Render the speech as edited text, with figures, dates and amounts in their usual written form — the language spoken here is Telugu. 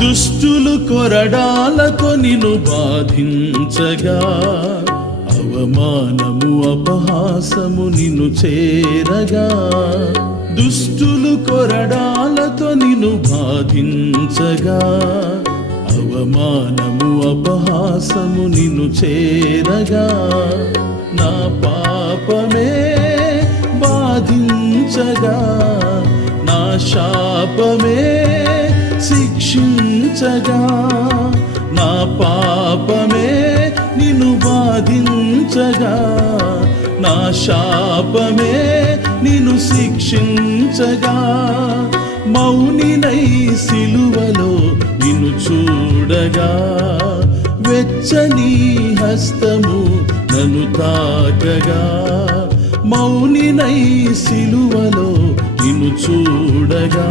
దుష్టులు కొరడాలతో నిన్ను బాధించగా, అవమానము అపహాసము నిన్ను చేరగా. దుష్టులు కొరడాలతో నిన్ను బాధించగా, అవమానము అపహాసము నిన్ను చేరగా. నా పాపమే బాధించగా, నా శాపమే శిక్షించగా. నా పాపమే నిన్ను బాధించగా, నా శాపమే నిన్ను శిక్షించగా. మౌనినై సిలువలో నిన్ను చూడగా, వెచ్చని హస్తము నన్ను తాకగా. మౌనినై సిలువలో నిన్ను చూడగా.